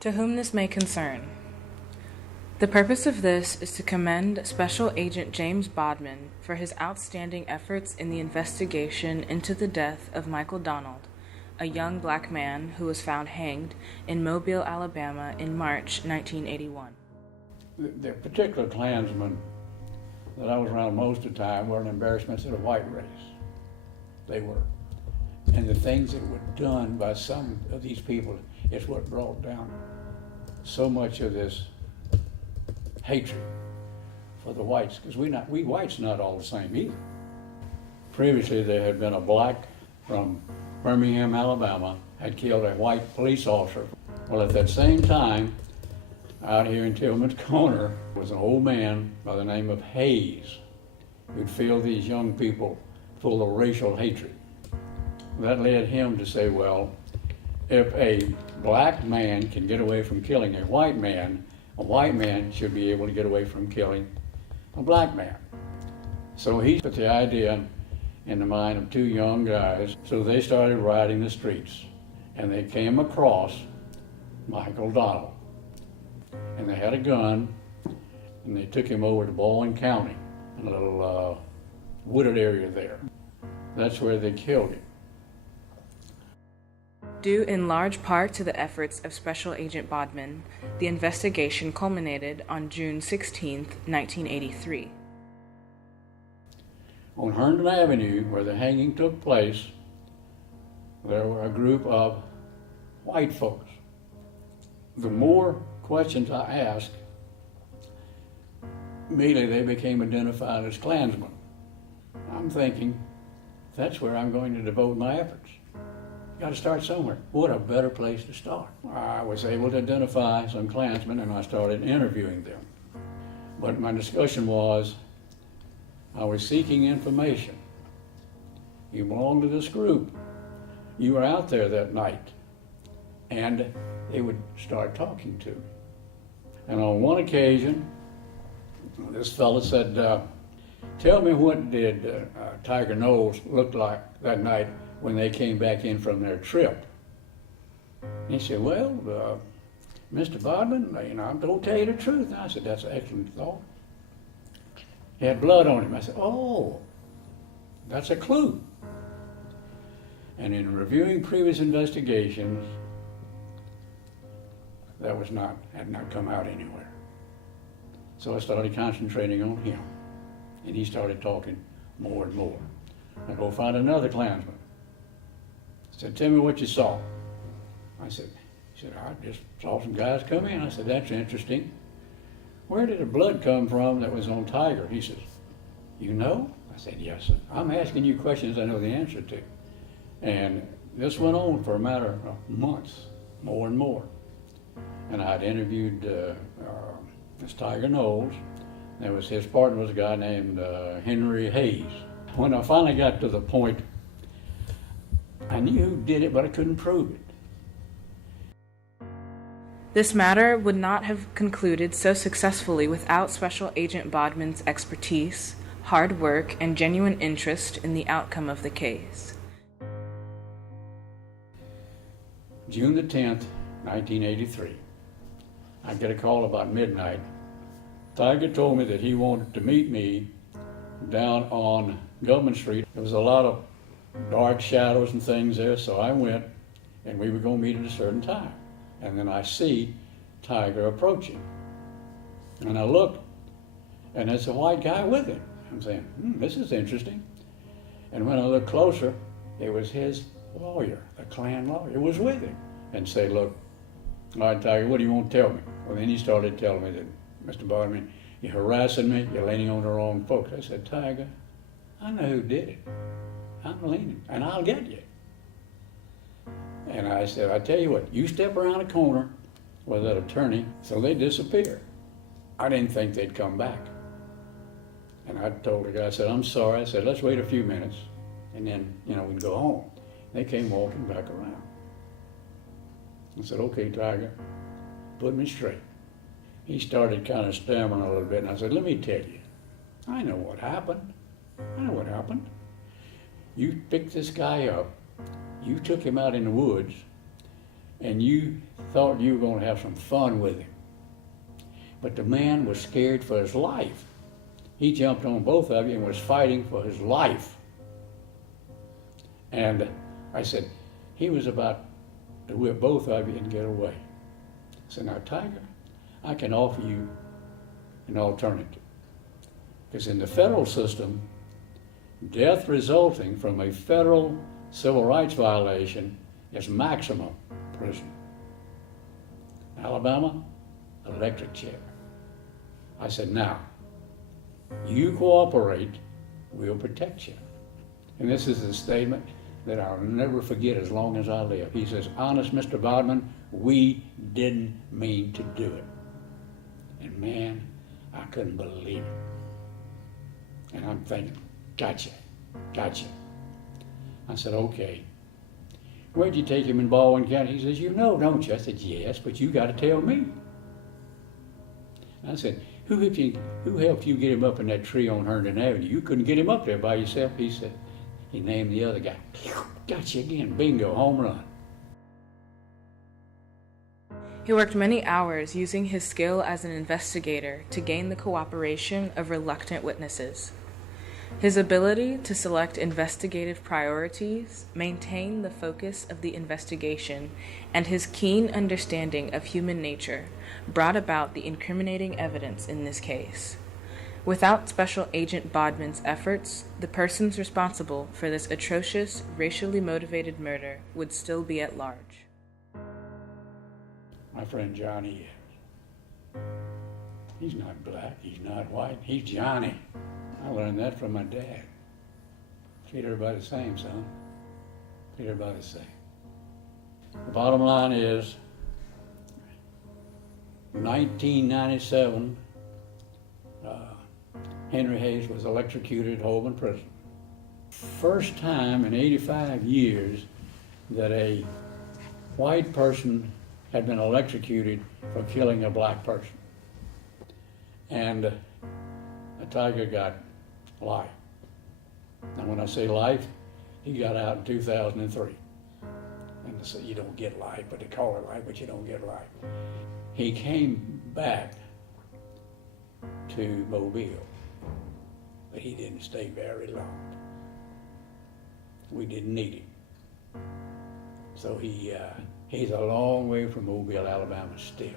To whom this may concern. The purpose of this is to commend Special Agent James Bodman for his outstanding efforts in the investigation into the death of Michael Donald, a young black man who was found hanged in Mobile, Alabama in March 1981. The particular Klansmen that I was around most of the time were an embarrassment to the white race. They were. And the things that were done by some of these people is what brought down so much of this hatred for the whites, because we whites not all the same either. Previously there had been a black from Birmingham, Alabama, had killed a white police officer. Well, at that same time, out here in Tillman's Corner was an old man by the name of Hayes who'd filled these young people full of racial hatred. That led him to say, well, if a black man can get away from killing a white man should be able to get away from killing a black man. So he put the idea in the mind of two young guys, so they started riding the streets, and they came across Michael Donald. And they had a gun, and they took him over to Baldwin County, a little wooded area there. That's where they killed him. Due in large part to the efforts of Special Agent Bodman, the investigation culminated on June 16, 1983. On Herndon Avenue, where the hanging took place, there were a group of white folks. The more questions I asked, immediately they became identified as Klansmen. I'm thinking, that's where I'm going to devote my efforts. Got to start somewhere. What a better place to start. I was able to identify some Klansmen and I started interviewing them. But my discussion was, I was seeking information. You belong to this group. You were out there that night. And they would start talking to me. And on one occasion, this fellow said, tell me what did Tiger Knowles look like that night when they came back in from their trip. And he said, well, Mr. Bodman, I'm going to tell you the truth. And I said, that's an excellent thought. He had blood on him. I said, oh, that's a clue. And in reviewing previous investigations, that had not come out anywhere. So I started concentrating on him. And he started talking more and more. I go find another Klansman. He said, tell me what you saw. I said, I just saw some guys come in. I said, that's interesting. Where did the blood come from that was on Tiger? He says, you know? I said, yes, sir. I'm asking you questions I know the answer to. And this went on for a matter of months, more and more. And I'd interviewed this Tiger Knowles. There was his partner was a guy named Henry Hayes. When I finally got to the point, I knew who did it, but I couldn't prove it. This matter would not have concluded so successfully without Special Agent Bodman's expertise, hard work, and genuine interest in the outcome of the case. June the 10th, 1983. I get a call about midnight. Tiger told me that he wanted to meet me down on Government Street. There was a lot of dark shadows and things there, so I went, and we were going to meet at a certain time. And then I see Tiger approaching. And I look, and there's a white guy with him. I'm saying, this is interesting. And when I looked closer, it was his lawyer, the Klan lawyer, was with him. And say, look, all right, Tiger, what do you want to tell me? Well, then he started telling me that, Mr. Bodman, you're harassing me, you're leaning on the wrong folks. I said, Tiger, I know who did it. I'm leaning, and I'll get you. And I said, I tell you what, you step around a corner with that attorney, so they disappear. I didn't think they'd come back. And I told the guy, I said, I'm sorry. I said, let's wait a few minutes, and then, we can go home. They came walking back around. I said, okay, Tiger, put me straight. He started kind of stammering a little bit, and I said, let me tell you, I know what happened. I know what happened. You picked this guy up, you took him out in the woods, and you thought you were going to have some fun with him. But the man was scared for his life. He jumped on both of you and was fighting for his life. And I said, he was about to whip both of you and get away. I said, now, Tiger, I can offer you an alternative. Because in the federal system, death resulting from a federal civil rights violation is maximum prison. Alabama, electric chair. I said, now, you cooperate, we'll protect you. And this is a statement that I'll never forget as long as I live. He says, honest, Mr. Bodman, we didn't mean to do it. And man, I couldn't believe it. And I'm thinking, gotcha. I said, okay. Where'd you take him in Baldwin County? He says, you know, don't you? I said, yes, but you got to tell me. I said, who helped you get him up in that tree on Herndon Avenue? You couldn't get him up there by yourself. He said, he named the other guy. Gotcha again, bingo, home run. He worked many hours using his skill as an investigator to gain the cooperation of reluctant witnesses. His ability to select investigative priorities, maintain the focus of the investigation, and his keen understanding of human nature brought about the incriminating evidence in this case. Without Special Agent Bodman's efforts, the persons responsible for this atrocious, racially motivated murder would still be at large. My friend Johnny is. He's not black, he's not white, he's Johnny. I learned that from my dad. Treat everybody the same, son. Treat everybody the same. The bottom line is, 1997, Henry Hayes was electrocuted at Holman Prison. First time in 85 years that a white person had been electrocuted for killing a black person. And a Tiger got life. Now when I say life, he got out in 2003. And they say you don't get life, but they call it life, but you don't get life. He came back to Mobile, but he didn't stay very long. We didn't need him. So he's a long way from Mobile, Alabama still.